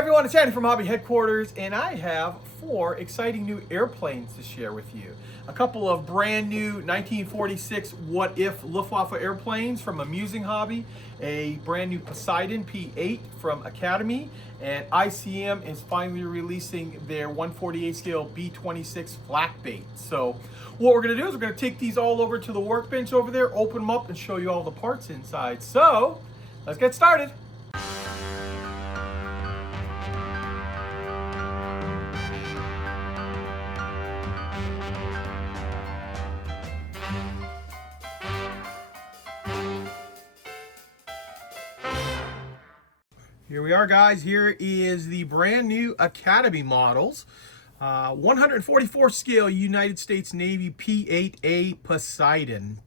everyone, it's Andy from Hobby Headquarters, and I have 4 exciting new airplanes to share with you. A couple of brand new 1946 What If Luftwaffe airplanes from Amusing Hobby, a brand new Poseidon P8 from Academy, and ICM is finally releasing their 1/48 scale B-26 Flack Bait. So what we're going to do is we're going to take these all over to the workbench over there, open them up, and show you all the parts inside. So let's get started. Here we are, guys. Here is the brand new Academy models. 144 scale United States Navy P8A Poseidon.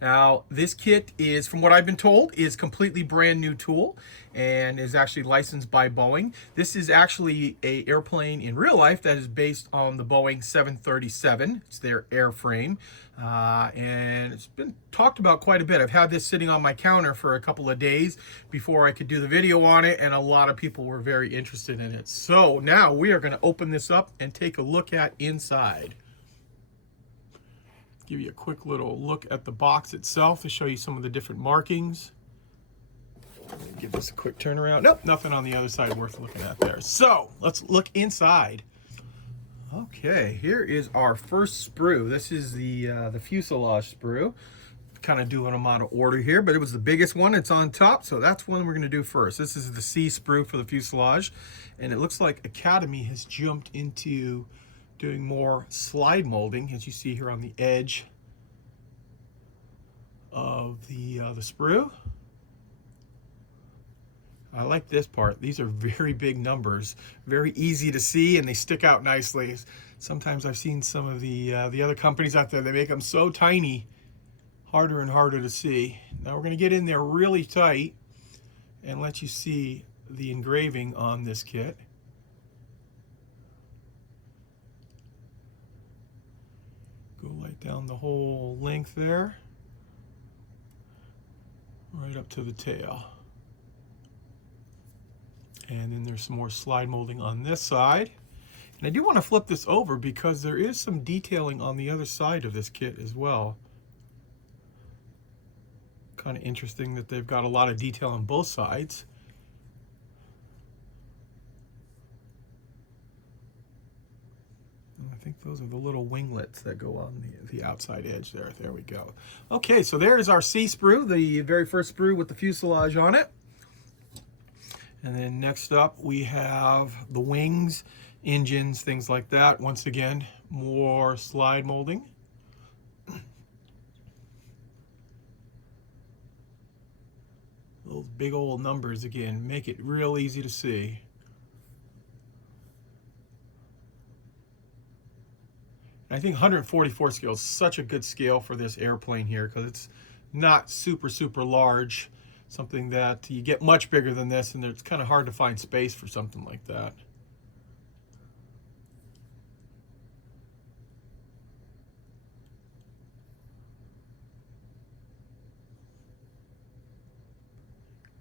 Now, this kit is, from what I've been told, is completely brand new tool and is actually licensed by Boeing. This is actually an airplane in real life that is based on the Boeing 737. It's their airframe, and it's been talked about quite a bit. I've had this sitting on my counter for a couple of days before I could do the video on it, and a lot of people were very interested in it. So now we are going to open this up and take a look at inside. Give you a quick little look at the box itself to show you some of the different markings. Give this a quick turnaround. Nope, nothing on the other side worth looking at there. So let's look inside. Okay, here is our first sprue. This is the fuselage sprue. Kind of doing them out of order here, but it was the biggest one. It's on top, so that's one we're going to do first. This is the C sprue for the fuselage, and it looks like Academy has jumped into doing more slide molding, as you see here on the edge of the sprue. I like this part. These are very big numbers, very easy to see, and they stick out nicely. Sometimes I've seen some of the other companies out there, they make them so tiny, harder and harder to see. Now we're going to get in there really tight and let you see the engraving on this kit. Go right down the whole length there, right up to the tail. And then there's some more slide molding on this side. And I do want to flip this over because there is some detailing on the other side of this kit as well. Kind of interesting that they've got a lot of detail on both sides. I think those are the little winglets that go on the outside edge there. There we go. Okay, so there is our C sprue, the very first sprue with the fuselage on it. And then next up we have the wings, engines, things like that. Once again, more slide molding. Those big old numbers again make it real easy to see. I think 144 scale is such a good scale for this airplane here because it's not super large, something that you get much bigger than this, and it's kind of hard to find space for something like that.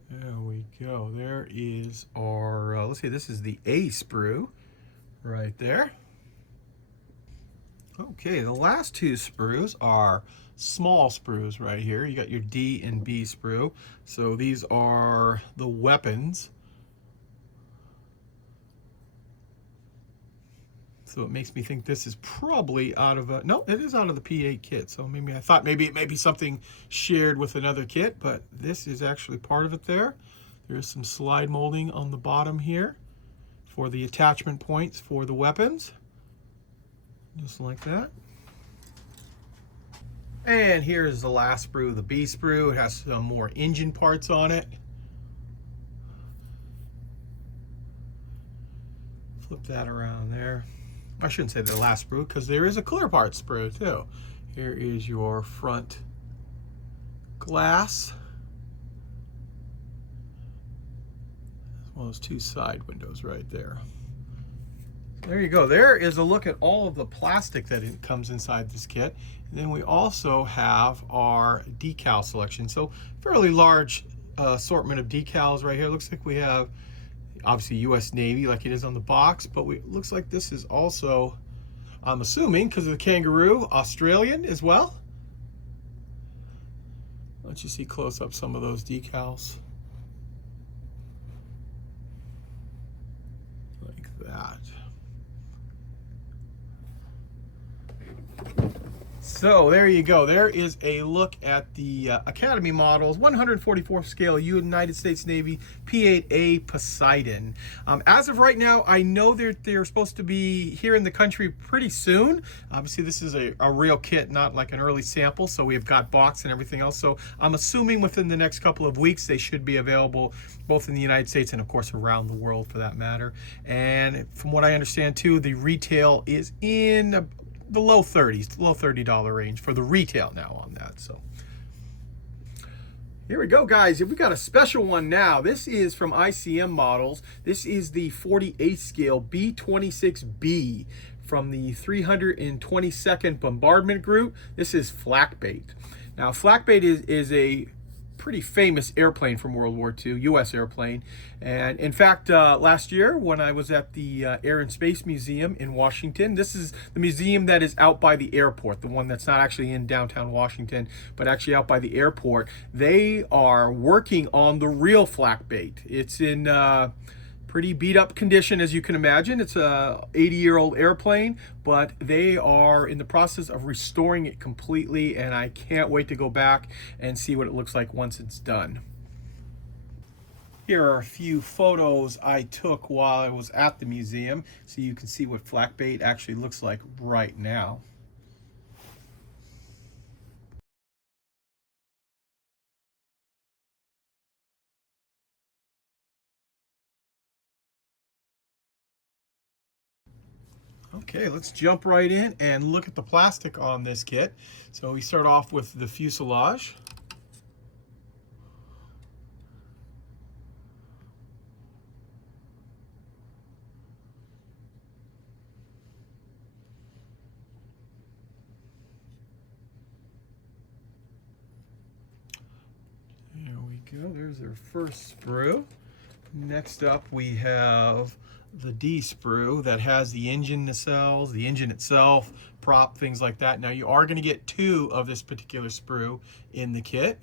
There we go. There is our, let's see, this is the A sprue right there. Okay, the last two sprues are small sprues right here. You got your D and B sprue. So these are the weapons. So it makes me think this is probably out of a, no, it is out of the P8 kit. So maybe I thought maybe it may be something shared with another kit, but this is actually part of it there. There's some slide molding on the bottom here for the attachment points for the weapons. Just like that. And here's the last sprue, the B sprue. It has some more engine parts on it. Flip that around there. I shouldn't say the last sprue because there is a clear part sprue too. Here is your front glass. As well as 2 side windows right there. There you go. There is a look at all of the plastic that comes inside this kit. And then we also have our decal selection. So fairly large assortment of decals right here. Looks like we have obviously US Navy like it is on the box, but it looks like this is also, I'm assuming because of the kangaroo, Australian as well. Let you see close up some of those decals. Like that. So there you go. There is a look at the Academy models, 144th scale United States Navy P8A Poseidon. As of right now, I know they're supposed to be here in the country pretty soon. Obviously, this is a real kit, not like an early sample, so we've got box and everything else. So I'm assuming within the next couple of weeks, they should be available both in the United States and, of course, around the world for that matter. And from what I understand, too, the retail is in the low 30s, low $30 range for the retail now on that. So here we go, guys. We got a special one now. This is from ICM Models. This is the 48 scale B26B from the 322nd Bombardment Group. This is Flack Bait. Now, Flack Bait is a pretty famous airplane from World War II, U.S. airplane. And in fact, last year when I was at the Air and Space Museum in Washington, this is the museum that is out by the airport, the one that's not actually in downtown Washington, but actually out by the airport. They are working on the real Flack Bait. It's in pretty beat up condition, as you can imagine. It's a 80-year-old airplane, but they are in the process of restoring it completely, and I can't wait to go back and see what it looks like once it's done. Here are a few photos I took while I was at the museum, so you can see what Flack Bait actually looks like right now. Okay, let's jump right in and look at the plastic on this kit. So we start off with the fuselage. There we go, there's our first sprue. Next up we have the D sprue that has the engine nacelles, the engine itself, prop, things like that. Now you are going to get two of this particular sprue in the kit.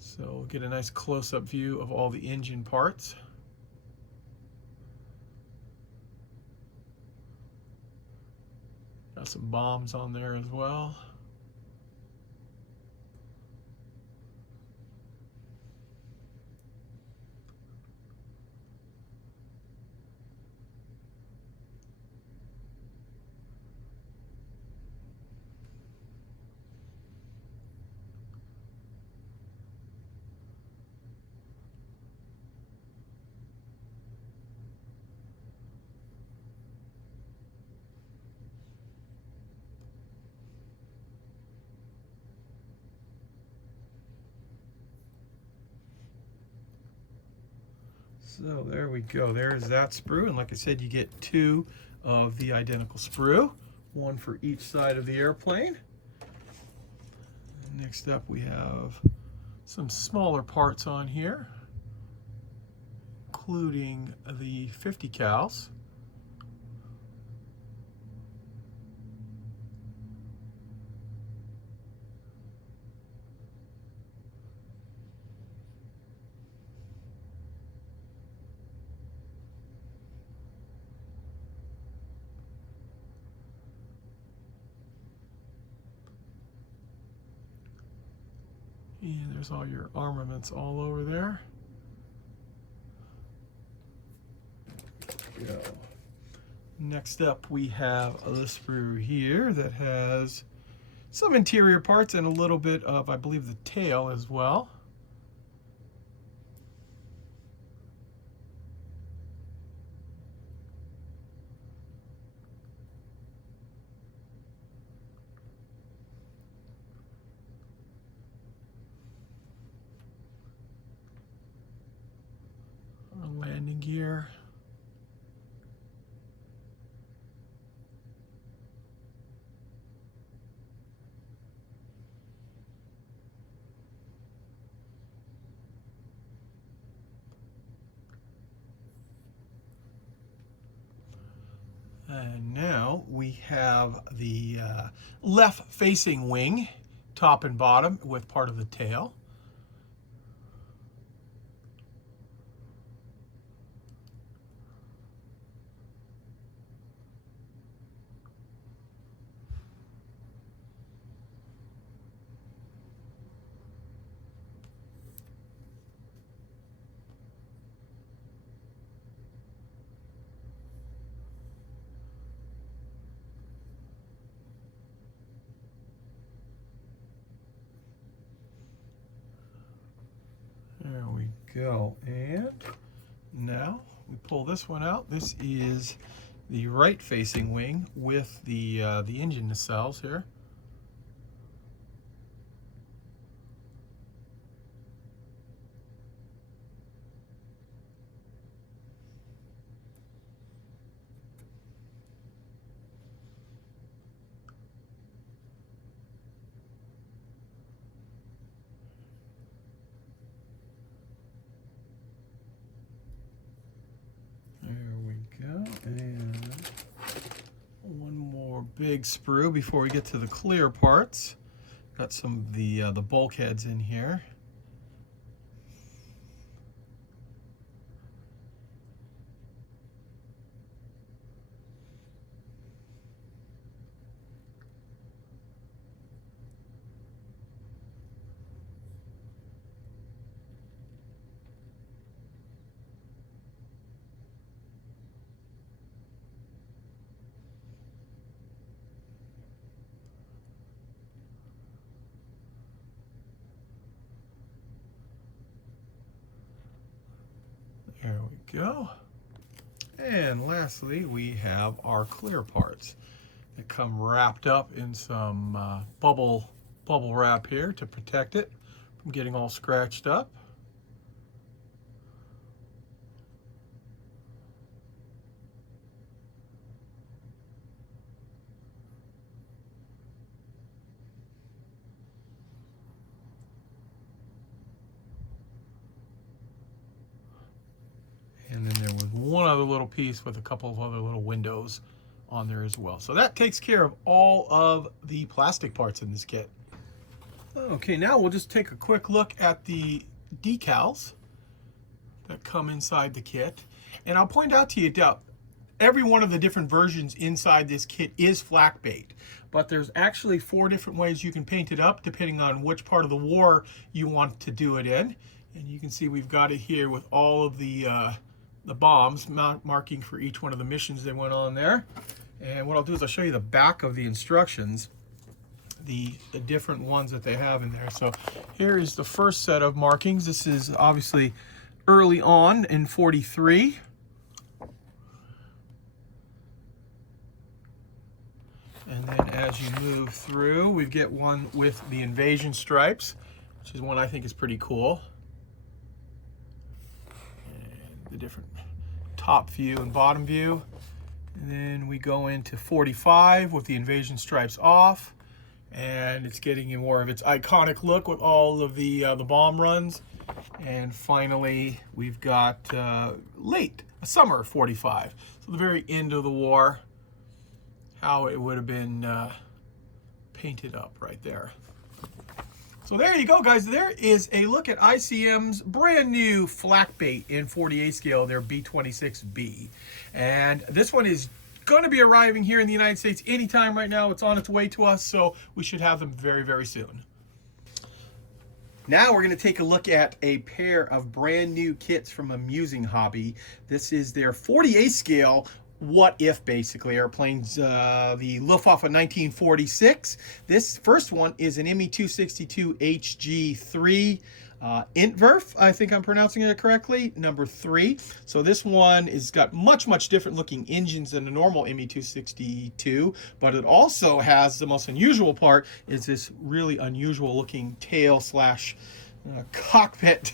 So we'll get a nice close-up view of all the engine parts. Got some bombs on there as well. So there we go, there's that sprue, and like I said, you get two of the identical sprue, one for each side of the airplane. Next up we have some smaller parts on here, including the 50 cals. And there's all your armaments all over there. Go. Next up we have a sprue here that has some interior parts and a little bit of, I believe, the tail as well. Landing gear. And now we have the left facing wing, top and bottom, with part of the tail. There we go. And now we pull this one out. This is the right facing wing with the engine nacelles here. And one more big sprue before we get to the clear parts. Got some of the bulkheads in here. There we go. And lastly, we have our clear parts that come wrapped up in some bubble wrap here to protect it from getting all scratched up. And then there was one other little piece with a couple of other little windows on there as well. So that takes care of all of the plastic parts in this kit. Okay, now we'll just take a quick look at the decals that come inside the kit. And I'll point out to you, every one of the different versions inside this kit is Flack Bait, but there's actually 4 different ways you can paint it up depending on which part of the war you want to do it in. And you can see we've got it here with all of the bombs marking for each one of the missions that went on there. And what I'll do is I'll show you the back of the instructions, the different ones that they have in there. So here is the first set of markings. This is obviously early on in 43. And then as you move through, we get one with the invasion stripes, which is one I think is pretty cool. The different top view and bottom view. And then we go into 45 with the invasion stripes off, and it's getting more of its iconic look with all of the bomb runs. And finally, we've got summer 45, so the very end of the war, how it would have been painted up right there. So there you go, guys. There is a look at ICM's brand new Flack Bait in 48 scale, their B26B. And this one is going to be arriving here in the United States anytime right now. It's on its way to us, so we should have them very, very soon. Now we're going to take a look at a pair of brand new kits from Amusing Hobby. This is their 48 scale what if, basically, airplanes, the Luftwaffe 1946. This first one is an ME-262 HG3 Intwerf, I think I'm pronouncing it correctly, number 3. So this one has got much different looking engines than the normal ME-262, but it also has, the most unusual part is this really unusual looking tail slash cockpit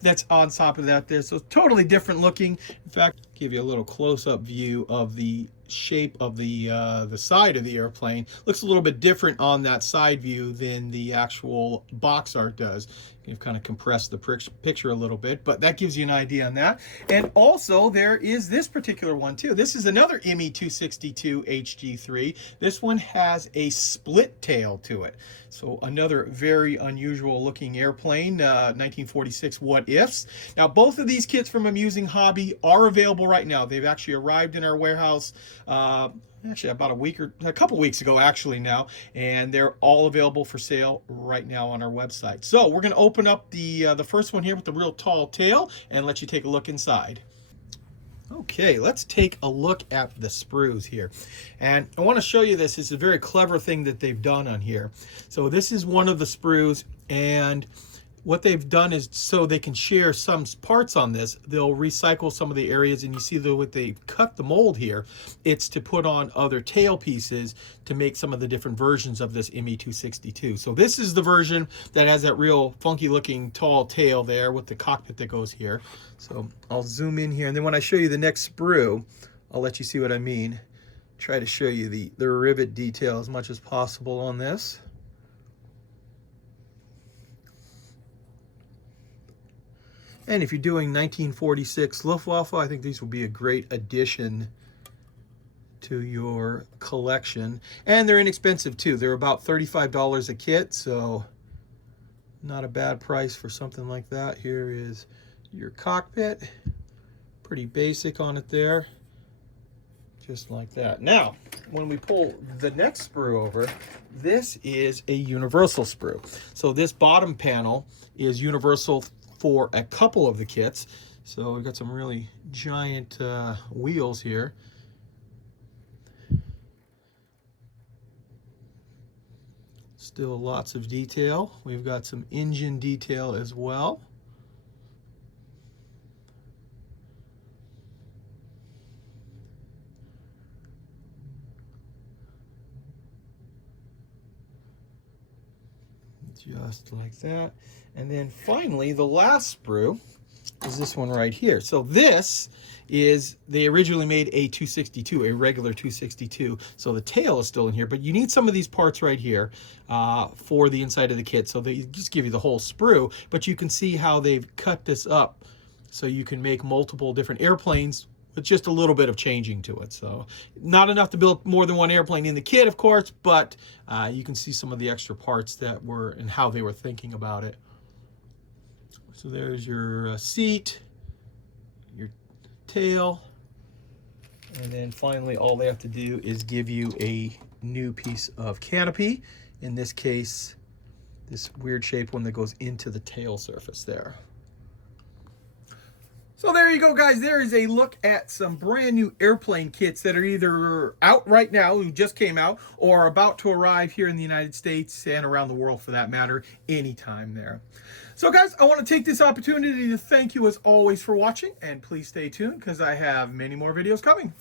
that's on top of that there. So totally different looking. In fact, give you a little close-up view of the shape of the side of the airplane. Looks a little bit different on that side view than the actual box art does. You've kind of compressed the picture a little bit, but that gives you an idea on that. And also there is this particular one too. This is another ME 262 HG3. This one has a split tail to it. So another very unusual looking airplane, 1946 What Ifs. Now both of these kits from Amusing Hobby are available right now. They've actually arrived in our warehouse actually about a couple weeks ago actually now, and they're all available for sale right now on our website. So we're going to open up the first one here with the real tall tail and let you take a look inside. Okay, let's take a look at the sprues here. And I want to show you this. It's a very clever thing that they've done on here. So this is one of the sprues, and what they've done is so they can share some parts on this, they'll recycle some of the areas, and you see what they cut the mold here, it's to put on other tail pieces to make some of the different versions of this ME 262. So this is the version that has that real funky looking tall tail there with the cockpit that goes here. So I'll zoom in here, and then when I show you the next sprue, I'll let you see what I mean. Try to show you the rivet detail as much as possible on this. And if you're doing 1946 Luftwaffe, I think these will be a great addition to your collection. And they're inexpensive too. They're about $35 a kit, so not a bad price for something like that. Here is your cockpit. Pretty basic on it there. Just like that. Now, when we pull the next sprue over, this is a universal sprue. So this bottom panel is universal for a couple of the kits. So we've got some really giant wheels here. Still lots of detail. We've got some engine detail as well. Just like that. And then finally, the last sprue is this one right here. So this is, they originally made a 262, a regular 262. So the tail is still in here, but you need some of these parts right here for the inside of the kit. So they just give you the whole sprue, but you can see how they've cut this up so you can make multiple different airplanes with just a little bit of changing to it. So not enough to build more than one airplane in the kit, of course, but you can see some of the extra parts that were and how they were thinking about it. So there's your seat, your tail, and then finally all they have to do is give you a new piece of canopy. In this case, this weird shaped one that goes into the tail surface there. So there you go, guys. There is a look at some brand new airplane kits that are either out right now, who just came out, or are about to arrive here in the United States and around the world for that matter, anytime there. So guys, I want to take this opportunity to thank you as always for watching, and please stay tuned because I have many more videos coming.